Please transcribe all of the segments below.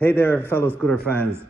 Hey there, fellow scooter fans.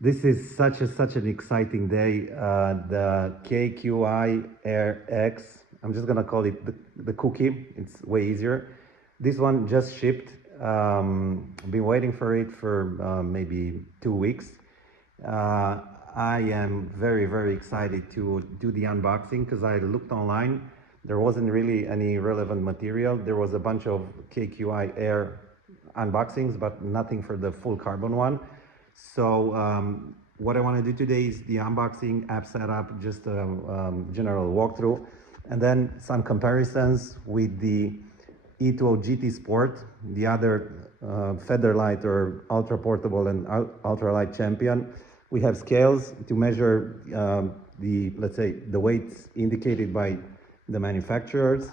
This is such an exciting day. The KQI Air X. I'm just gonna call it the cookie. It's way easier. This one just shipped. I've been waiting for it for maybe 2 weeks. I am very excited to do the unboxing because I looked online. There wasn't really any relevant material. There was a bunch of KQI Air unboxings, but nothing for the full carbon one. So what I want to do today is the unboxing, app setup, just a general walkthrough, and then some comparisons with the E-twow GT Sport, the other featherlight or ultra portable and ultralight champion. We have scales to measure let's say the weights indicated by the manufacturers.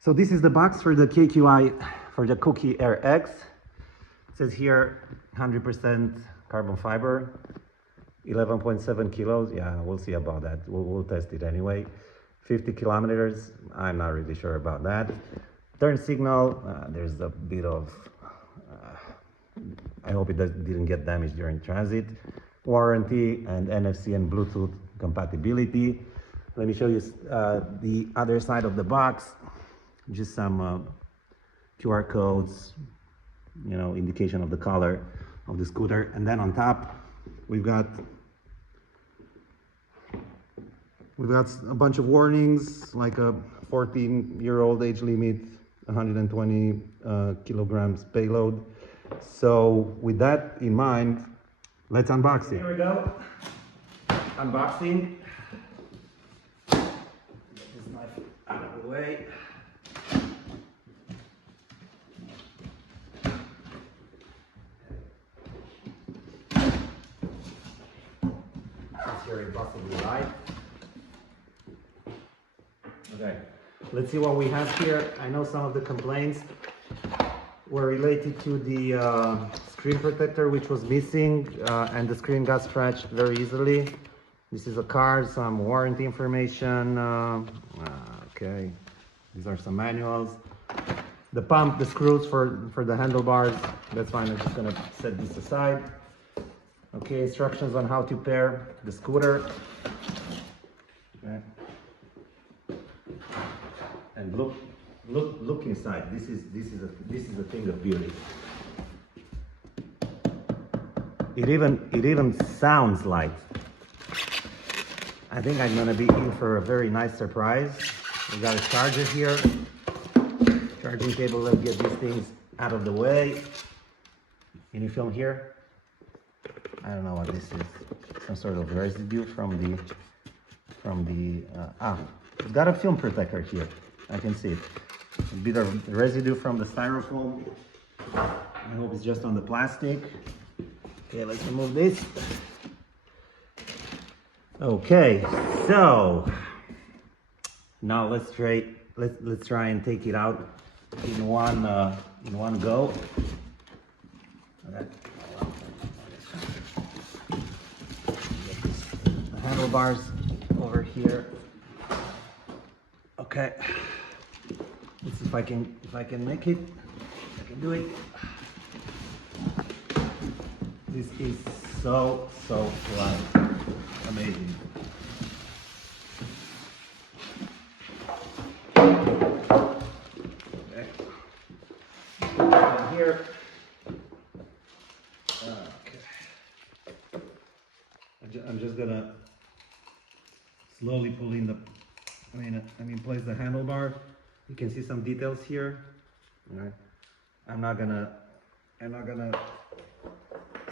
So this is the box for the KQI, for the Cookie Air X. It says here 100% carbon fiber, 11.7 kilos. Yeah, we'll see about that. We'll test it anyway. 50 kilometers. I'm not really sure about that. Turn signal. There's a bit of. I hope it didn't get damaged during transit. Warranty and NFC and Bluetooth compatibility. Let me show you the other side of the box. Just some QR codes, indication of the color of the scooter. And then on top, we've got a bunch of warnings, like a 14-year-old age limit, 120 kilograms payload. So with that in mind, let's unbox it. Here we go. Unboxing. Get this knife out of the way. Very possibly right. Okay, let's see what we have here. I know some of the complaints were related to the screen protector, which was missing, and the screen got scratched very easily. This is a card, some warranty information. Okay, these are some manuals. The pump, the screws for the handlebars. That's fine. I'm just gonna set this aside. Okay, instructions on how to pair the scooter. Okay. And look inside. This is a thing of beauty. It even sounds light. I think I'm gonna be in for a very nice surprise. We got a charger here. Charging cable. Let's get these things out of the way. Can you film here? I don't know what this is. Some sort of residue from the it's got a film protector here. I can see it. A bit of residue from the styrofoam. I hope it's just on the plastic. Okay, let's remove this. Okay, so now let's try and take it out in one go. Okay. Handlebars over here. Okay, let's see if I can make it. I can do it. This is so light. Amazing. Okay. And here. Okay. I'm just gonna slowly pull in place the handlebar. You can see some details here. All right. I'm not gonna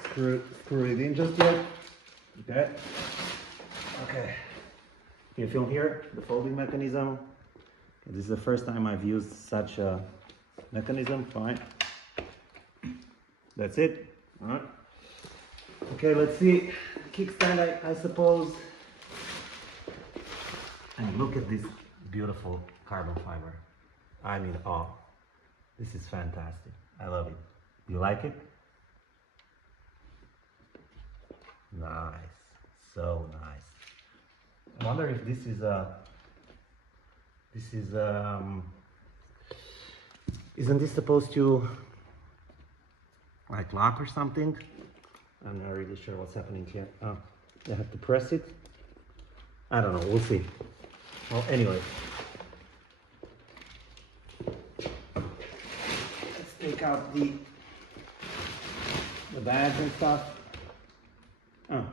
screw it in just yet. Okay. Okay. Can you film here the folding mechanism? This is the first time I've used such a mechanism. Fine. That's it. All right. Okay, let's see. Kickstand, I suppose. And look at this beautiful carbon fiber. I'm in awe. This is fantastic. I love it. You like it? Nice. So nice. I wonder if this is isn't this supposed to like lock or something. I'm not really sure what's happening here. Oh, you have to press it. I don't know, we'll see. Well, anyway. Let's take out the bags and stuff. Oh,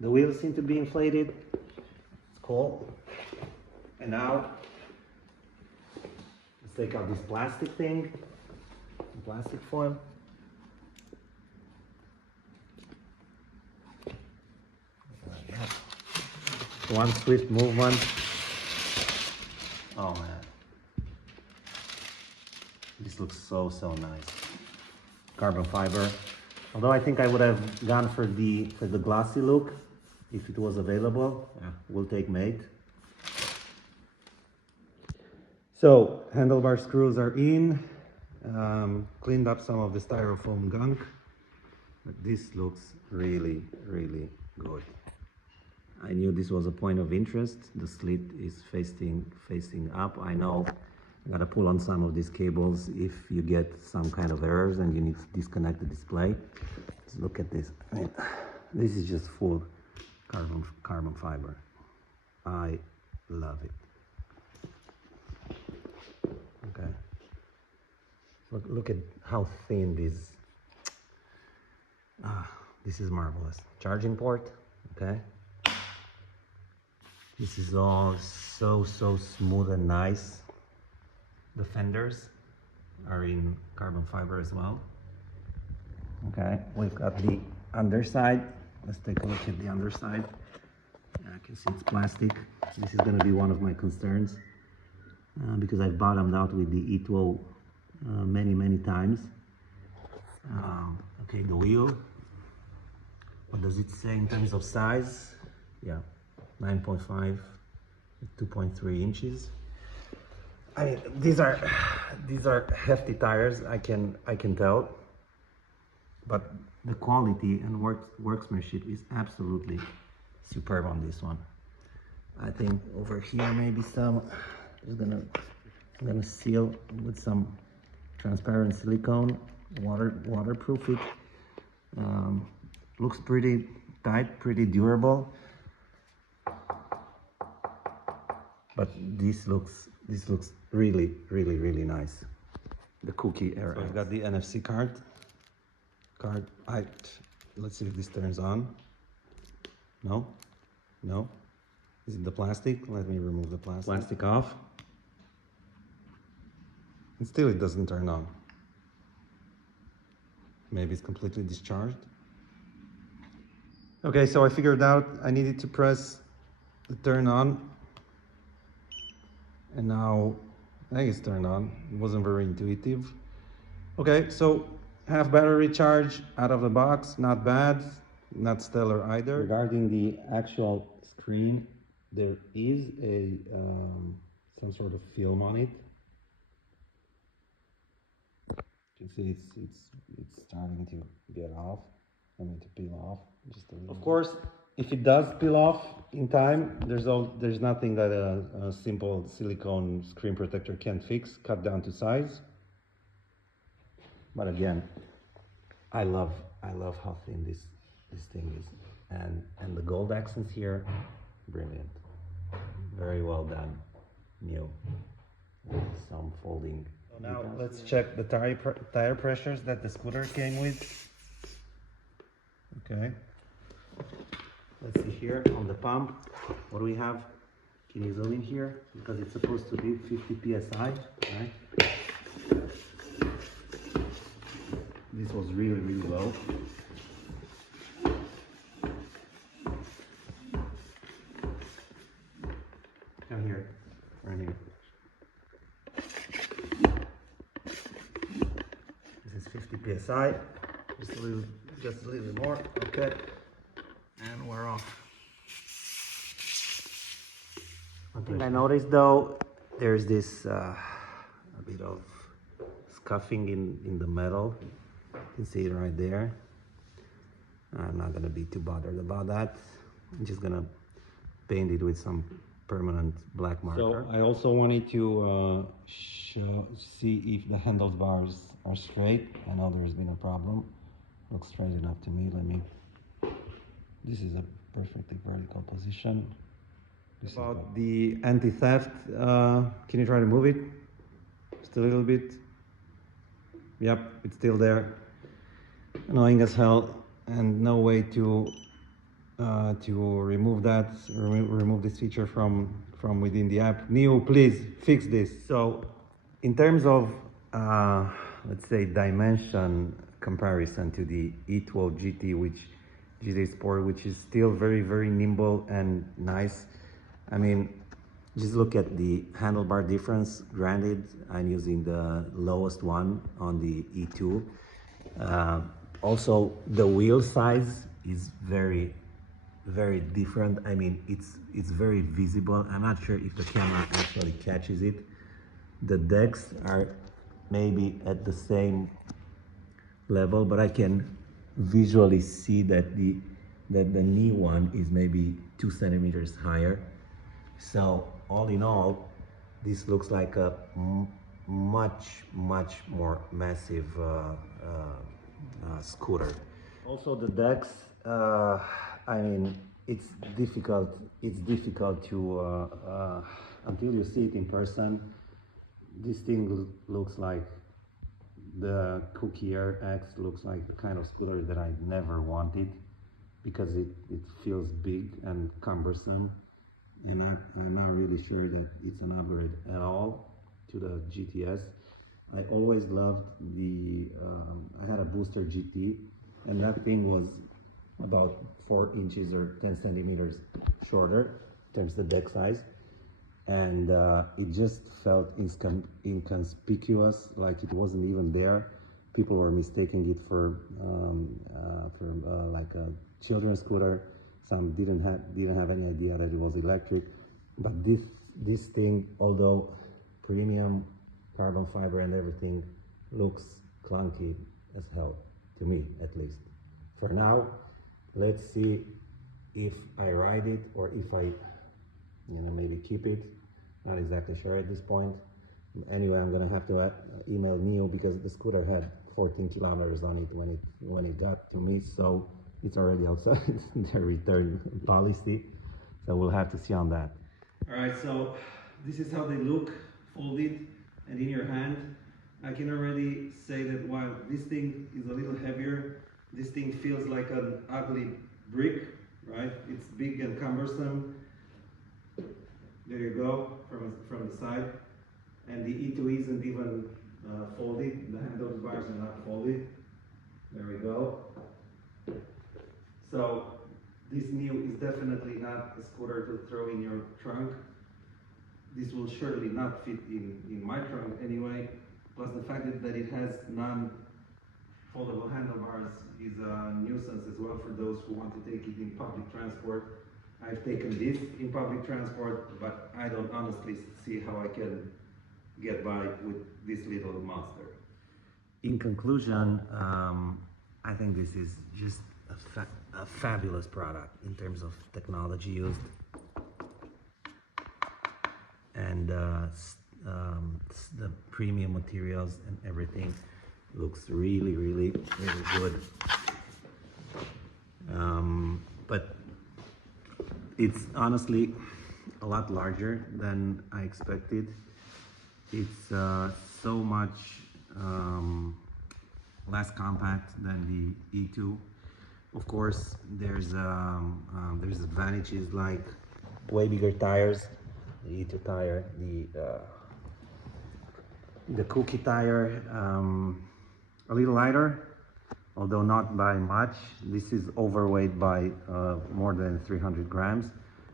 the wheels seem to be inflated. It's cool. And now, let's take out this plastic thing, plastic foil. One swift movement. Oh man, this looks so nice. Carbon fiber. Although I think I would have gone for the glossy look if it was available. Yeah, we'll take mate. So handlebar screws are in. Cleaned up some of the styrofoam gunk, but this looks really good. I knew this was a point of interest. The slit is facing up. I know I gotta pull on some of these cables if you get some kind of errors and you need to disconnect the display. Let's look at this. I mean, this is just full carbon fiber. I love it. Okay. Look at how thin this. This is marvelous. Charging port. Okay. This is all so smooth and nice. The fenders are in carbon fiber as well. Okay, we've got the underside. Let's take a look at the underside. Yeah, I can see it's plastic. This is going to be one of my concerns because I've bottomed out with the E-twow many times. Okay, the wheel. What does it say in terms of size? Yeah. 9.5, 2.3 inches. I mean, these are hefty tires. I can tell, but the quality and workmanship is absolutely superb on this one. I think over here maybe some. I'm gonna seal with some transparent silicone, waterproof it. Looks pretty tight, pretty durable. But this looks really nice. The cookie era. So I've got the NFC card. Let's see if this turns on. No. Is it the plastic? Let me remove the plastic. Plastic off. And still it doesn't turn on. Maybe it's completely discharged. Okay, so I figured out I needed to press the turn on. And now I think it's turned on. It wasn't very intuitive. Okay, so half battery charge out of the box, not bad, not stellar either. Regarding the actual screen, there is a some sort of film on it. You can see it's starting to get off. I mean, to peel off just a little. Of course, if it does peel off in time, there's nothing that a simple silicone screen protector can't fix, cut down to size. But again, I love how thin this thing is, and the gold accents here, brilliant, very well done, new, with some folding. So now let's check the tire pressures that the scooter came with. Okay. Let's see here on the pump, what do we have? Can you zoom in here? Because it's supposed to be 50 psi, right? This was really low. Down here, right here. This is 50 psi, just a little bit more, okay. And we're off. One thing I noticed though, there's this a bit of scuffing in the metal. You can see it right there. I'm not gonna be too bothered about that. I'm just gonna paint it with some permanent black marker. So I also wanted to see if the handlebars are straight. I know there's been a problem. Looks straight enough to me. This is a perfectly vertical position. About the anti-theft, can you try to move it just a little bit? Yep, it's still there. Annoying as hell, and no way to remove that, remove this feature from within the app. Neo, please fix this. So, in terms of let's say dimension comparison to the E-twow GT, which GT Sport, which is still very nimble and nice. I mean, just look at the handlebar difference. Granted, I'm using the lowest one on the E2. Also, the wheel size is very different. I mean, it's very visible. I'm not sure if the camera actually catches it. The decks are maybe at the same level, but I can visually see that the knee one is maybe 2 centimeters higher. So all in all, this looks like a much more massive scooter. Also the decks, I mean, it's difficult to until you see it in person. This thing looks like the KQI Air X, looks like the kind of scooter that I never wanted, because it feels big and cumbersome, and I'm not really sure that it's an upgrade at all to the GTS. I always loved the, I had a Booster GT, and that thing was about 4 inches or 10 centimeters shorter in terms of the deck size. And it just felt inconspicuous, like it wasn't even there. People were mistaking it for like a children's scooter. Some didn't have any idea that it was electric. But this thing, although premium carbon fiber and everything, looks clunky as hell, to me at least. For now, let's see if I ride it or if I maybe keep it. Not exactly sure at this point. Anyway, I'm gonna have to email Neo, because the scooter had 14 kilometers on it when it got to me, so it's already outside their return policy. So we'll have to see on that. All right, so this is how they look folded and in your hand. I can already say that while this thing is a little heavier, this thing feels like an ugly brick, right? It's big and cumbersome. There you go, from the side. And the E2 isn't even folded. The handlebars are not folded. There we go. So this Neo is definitely not a scooter to throw in your trunk. This will surely not fit in my trunk anyway. Plus the fact that it has non-foldable handlebars is a nuisance as well for those who want to take it in public transport. I've taken this in public transport, but I don't honestly see how I can get by with this little monster. In conclusion, I think this is just a fabulous product in terms of technology used, and the premium materials and everything looks really good. But it's honestly a lot larger than I expected. It's so much less compact than the E2. Of course, there's advantages like way bigger tires, the E2 tire, the KQI tire, a little lighter, although not by much. This is overweight by more than 300 grams,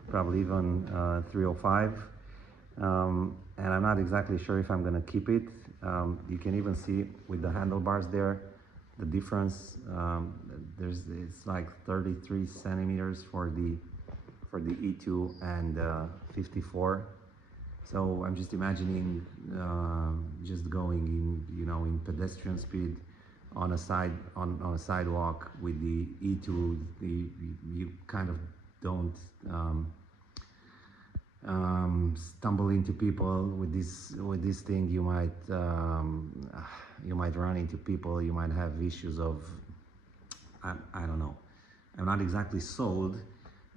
probably even 305. And I'm not exactly sure if I'm gonna keep it. You can even see with the handlebars there, the difference. It's like 33 centimeters for the E2 and 54. So I'm just imagining just going in pedestrian speed on a sidewalk with the E2. You kind of don't stumble into people with this thing. You might run into people. You might have issues of I don't know. I'm not exactly sold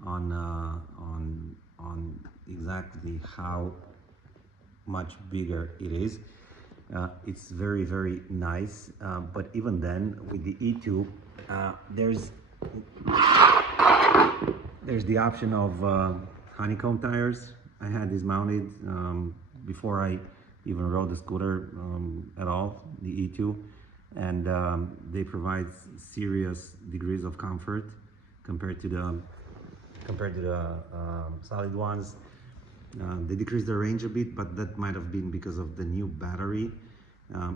on exactly how much bigger it is. It's very, very nice, but even then with the E2, there's the option of honeycomb tires. I had these mounted before I even rode the scooter at all, the E2, and they provide serious degrees of comfort compared to the solid ones. They decreased the range a bit, but that might have been because of the new battery.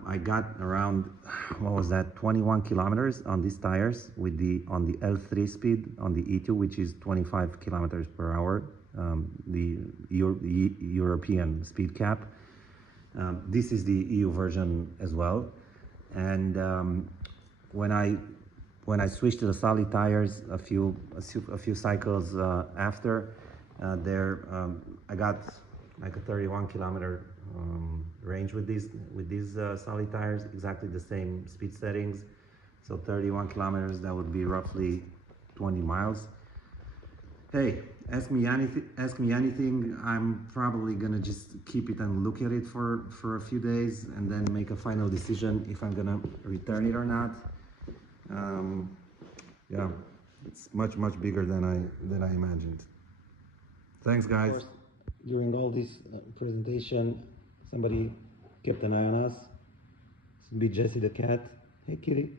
I got around, what was that, 21 kilometers on these tires with on the L3 speed on the E2, which is 25 kilometers per hour, the European speed cap. This is the EU version as well. And when I switched to the solid tires a few cycles after, I got like a 31 kilometer range with these solid tires, exactly the same speed settings. So 31 kilometers, that would be roughly 20 miles. Hey, ask me anything. I'm probably gonna just keep it and look at it for a few days and then make a final decision if I'm gonna return it or not. Yeah, it's much bigger than I imagined. Thanks, guys. Of course, during all this presentation, somebody kept an eye on us. Be Jessie the cat. Hey, kitty.